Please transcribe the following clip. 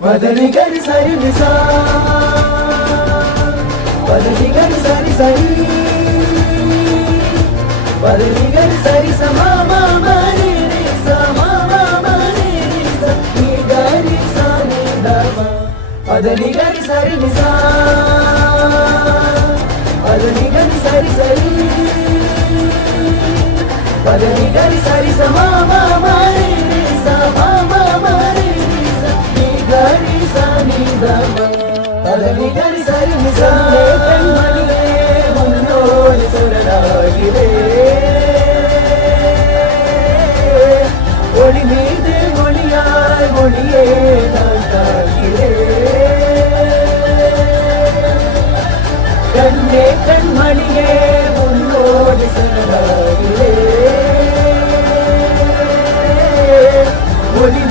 மதனி கரி சரி நிசா மதனி கரி சரி சரி மதனி கரி சரி சமா மரி சமா மரி நீ கரி சனி தமா மதனி கரி சரி நிசா மதனி கரி சரி சரி மதனி கரி சரி சமா மரி சமா மரி நீ கரி சனி தமா மதனி கரி சரி நிசா கண்மணியே உன்னோடு சுடராகிறே ஒளி மீது ஒளியாய் ஒளியே நான் காக்கிறேன் கண்ணே கண்மணியே உன்னோடு சுடராகிறே ஒளி